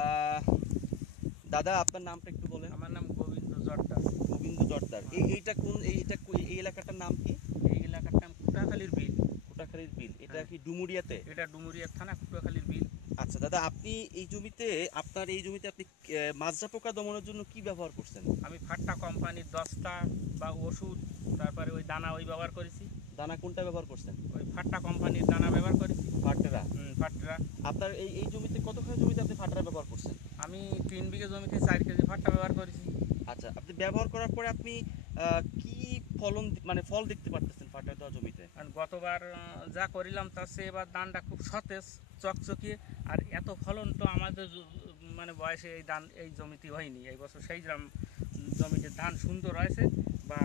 আহ, দাদা আপনার নামটা একটু বলেন। আমার নাম গোবিন্দ জর্দার। গোবিন্দ জর্দার। এই এলাকাটার নাম কি? এই এলাকার নাম কুটাখালীর বিল। কোটাখালীর বিল, এটা হ্যাঁ। কি ডুমুরিয়াতে? এটা ডুমুরিয়া থানা, কুটাখালীর বিল। আচ্ছা দাদা, আপনি আপনার এই জমিতে আপনি মাজরা পোকা দমনের জন্য কি ব্যবহার করছেন? আমি ফাট্টা কোম্পানির দস্তা বা ওষুধ, তারপরে ওই দানা ওই ব্যবহার করেছি। দানা কোনটা ব্যবহার করছেন? ওই ফাট্টা কোম্পানির দানা ব্যবহার করেছি। ফাটরা। ফাট্টা। আপনার এই জমিতে কতখানি জমিতে আপনি ফাটরা ব্যবহার করছেন? আমি 3 বিঘে জমিতে 4 কেজি ফাট্টা ব্যবহার করেছি। আচ্ছা, আপনি ব্যবহার করার পরে আপনি কি ফল দেখতে পারতেছেন ফাটরা দেওয়া জমিতে? কারণ গতবার যা করিলাম তার চেয়ে এবার ধানটা খুব সতেজ চকচকিয়ে, আর এত ফলন তো আমাদের বয়সে এই জমিতে হয়নি। এই বছর সেই জমিতে ধান সুন্দর হয়েছে বা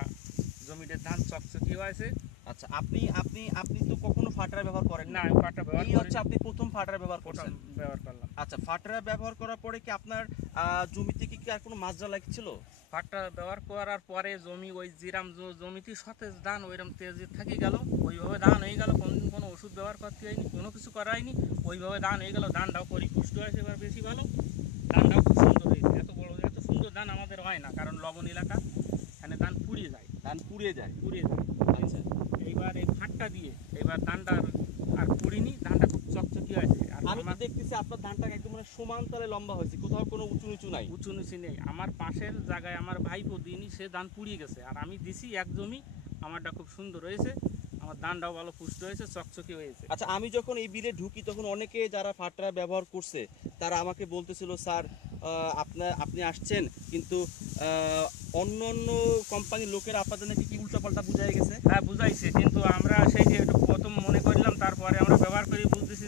জমিতে ধান চকচকি হয়েছে। আচ্ছা, আপনি আপনি আপনি তো কখনো ফাটরা ব্যবহার করেন না, না? আমি ফাট্টা ব্যবহার এই করি। হচ্ছে আপনি প্রথম ফাটরা ব্যবহার করছেন। ব্যবহার করলাম। আচ্ছা, ফাটরা ব্যবহার করার পরে কি আপনার জমিতে কি আর কোনো মাজরা লাগছিল? ফাট্টা ব্যবহার করার পরে জমি ওই জমিতে সতেজ ধান ওইরকম তেজি থাকি গেল, ওইভাবে ধান হয়ে গেল। কোনদিন কোনো ওষুধ ব্যবহার করতে হয়নি, কোনো কিছু করা হয়নি, ওইভাবে ধান হয়ে গেল। ধানটাও পরিপুষ্ট হয়েছে, এবার বেশি ভালো, ধানটাও খুব সুন্দর হয়েছে। এত সুন্দর ধান আমাদের হয় না, কারণ লবণ এলাকা, এখানে ধান পুড়িয়ে যায়। পুড়িয়ে যায়। আচ্ছা, এইবার এই ফাট্টা দিয়ে এইবার ধানটা আর পুড়িনি, ধানটা খুব চকচকি হয়েছে। আর আমি তো দেখতেছি আপনার ধানটা একদম সমান তালে লম্বা হয়েছে, কোথাও কোনো উঁচু নিচু নাই। উঁচু নিচু নেই। আমার পাশের জায়গায় আমার ভাইপো দিনই সে ধান পুড়িয়ে গেছে, আর আমি দিছি এক জমি, আমারটা খুব সুন্দর হয়েছে, আমার ধানটাও ভালো পুষ্ট হয়েছে, চকচকি হয়েছে। আচ্ছা, আমি যখন এই বিলে ঢুকি তখন অনেকে যারা ফাটরা ব্যবহার করছে তারা আমাকে বলতেছিল, স্যার আপনি আসছেন কিন্তু অন্য অন্য কোম্পানির লোকেরা আপনাদের নাকি কি উল্টাপাল্টা বুঝাই গেছে। হ্যাঁ, বুঝাইছে, কিন্তু আমরা সেই যে একটু প্রথম মনে করলাম, তারপরে আমরা ব্যবহার করি